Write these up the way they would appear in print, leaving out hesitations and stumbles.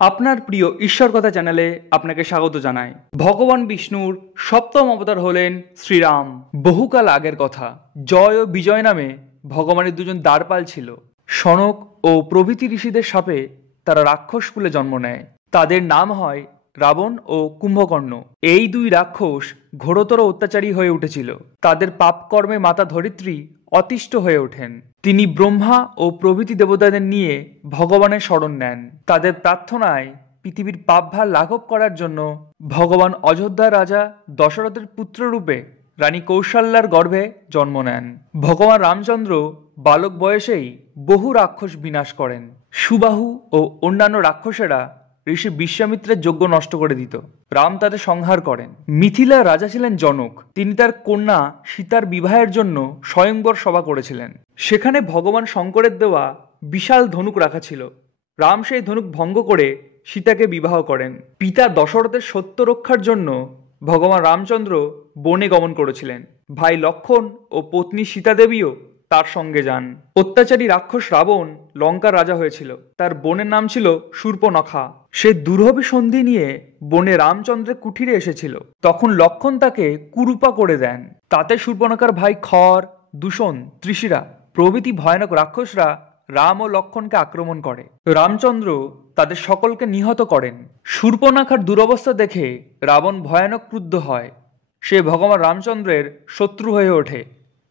আপনার প্রিয় ঈশ্বর কথা চ্যানেলে আপনাকে স্বাগত জানাই। ভগবান বিষ্ণুর সপ্তম অবতার হলেন শ্রীরাম। বহুকাল আগের কথা, জয় ও বিজয় নামে ভগবানের দুজন দ্বারপাল ছিল। সনক ও প্রভৃতি ঋষিদের শাপে তারা রাক্ষস কুলে জন্ম নেয়। তাদের নাম হয় রাবণ ও কুম্ভকর্ণ। এই দুই রাক্ষস ঘোরতর অত্যাচারী হয়ে উঠেছিল। তাদের পাপকর্মে মাতা ধরিত্রী অতিষ্ঠ হয়ে ওঠেন। তিনি ব্রহ্মা ও প্রভৃতি দেবতাদের নিয়ে ভগবানের শরণ নেন। তাদের প্রার্থনায় পৃথিবীর পাপভার লাঘব করার জন্য ভগবান অযোধ্যার রাজা দশরথের পুত্ররূপে রানী কৌশল্যার গর্ভে জন্ম নেন। ভগবান রামচন্দ্র বালক বয়সেই বহু রাক্ষস বিনাশ করেন। সুবাহু ও অন্যান্য রাক্ষসেরা ঋষি বিশ্বামিত্রের যজ্ঞ নষ্ট করে দিত। রাম তাদের সংহার করেন। মিথিলার রাজা ছিলেন জনক। তিনি তার কন্যা সীতার বিবাহের জন্য স্বয়ংবর সভা করেছিলেন। সেখানে ভগবান শঙ্করের দেওয়া বিশাল ধনুক রাখা ছিল। রাম সেই ধনুক ভঙ্গ করে সীতাকে বিবাহ করেন। পিতা দশরথের সত্য রক্ষার জন্য ভগবান রামচন্দ্র বনে গমন করেছিলেন। ভাই লক্ষণ ও পত্নী সীতা দেবীও তার সঙ্গে যান। অত্যাচারী রাক্ষস রাবণ লঙ্কার রাজা হয়েছিল। তার বোনের নাম ছিল শূর্পণখা। সে দুরূহ সন্ধি নিয়ে বনে রামচন্দ্রের কুঠিরে এসেছিল। তখন লক্ষণ তাকে কুরূপা করে দেন। তাতে শূর্পণখার ভাই খর, দূষণ, ত্রিশিরা প্রভৃতি ভয়ানক রাক্ষসরা রাম ও লক্ষণকে আক্রমণ করে। রামচন্দ্র তাদের সকলকে নিহত করেন। শূর্পণখার দুরবস্থা দেখে রাবণ ভয়ানক ক্রুদ্ধ হয়। সে ভগবান রামচন্দ্রের শত্রু হয়ে ওঠে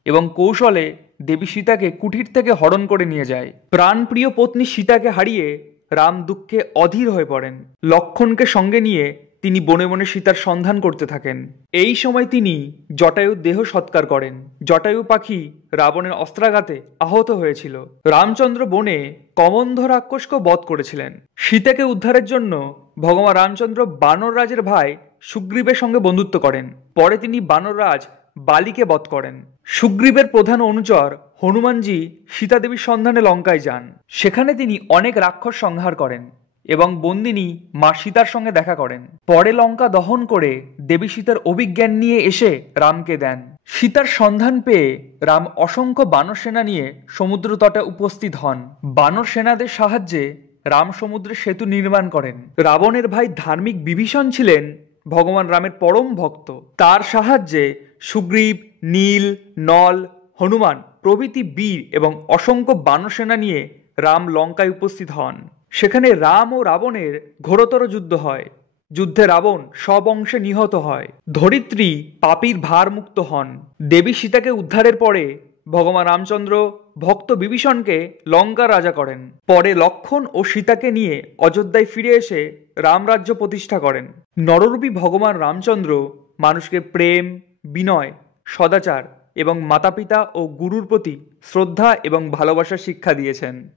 এবং কৌশলে দেবী সীতাকে কুঠির থেকে হরণ করে নিয়ে যায়। প্রাণপ্রিয় পত্নী সীতাকে হারিয়ে রাম দুঃখে অধীর হয়ে পড়েন। লক্ষণকে সঙ্গে নিয়ে তিনি বনে বনে সীতার সন্ধান করতে থাকেন। এই সময় তিনি জটায়ুর দেহ সৎকার করেন। জটায়ু পাখি রাবণের অস্ত্রাঘাতে আহত হয়েছিল। রামচন্দ্র বনে কমন্ধ রাক্ষসকে বধ করেছিলেন। সীতাকে উদ্ধারের জন্য ভগবান রামচন্দ্র বানর রাজের ভাই সুগ্রীবের সঙ্গে বন্ধুত্ব করেন। পরে তিনি বানররাজ বালিকে বধ করেন। সুগ্রীবের প্রধান অনুচর হনুমানজি সীতাদেবীর সন্ধানে লঙ্কায় যান। সেখানে তিনি অনেক রাক্ষস সংহার করেন এবং বন্দিনী মা সীতার সঙ্গে দেখা করেন। পরে লঙ্কা দহন করে দেবী সীতার অভিজ্ঞান নিয়ে এসে রামকে দেন। সীতার সন্ধান পেয়ে রাম অসংখ্য বানর সেনা নিয়ে সমুদ্র তটে উপস্থিত হন। বানর সেনাদের সাহায্যে রাম সমুদ্রে সেতু নির্মাণ করেন। রাবণের ভাই ধার্মিক বিভীষণ ছিলেন ভগবান রামের পরম ভক্ত। তার সাহায্যে সুগ্রীব, নীল, নল, হনুমান প্রভৃতি বীর এবং অসংখ্য বানর সেনা নিয়ে রাম লঙ্কায় উপস্থিত হন। সেখানে রাম ও রাবণের ঘোরতর যুদ্ধ হয়। যুদ্ধে রাবণ সব অংশে নিহত হয়। ধরিত্রী পাপীর ভার মুক্ত হন। দেবী সীতাকে উদ্ধারের পরে ভগবান রামচন্দ্র ভক্ত বিভীষণকে লঙ্কার রাজা করেন। পরে লক্ষণ ও সীতাকে নিয়ে অযোধ্যায় ফিরে এসে রামরাজ্য প্রতিষ্ঠা করেন। নররূপী ভগবান রামচন্দ্র মানুষকে প্রেম, বিনয়, সদাচার এবং মাতাপিতা ও গুরুর প্রতি শ্রদ্ধা এবং ভালোবাসার শিক্ষা দিয়েছেন।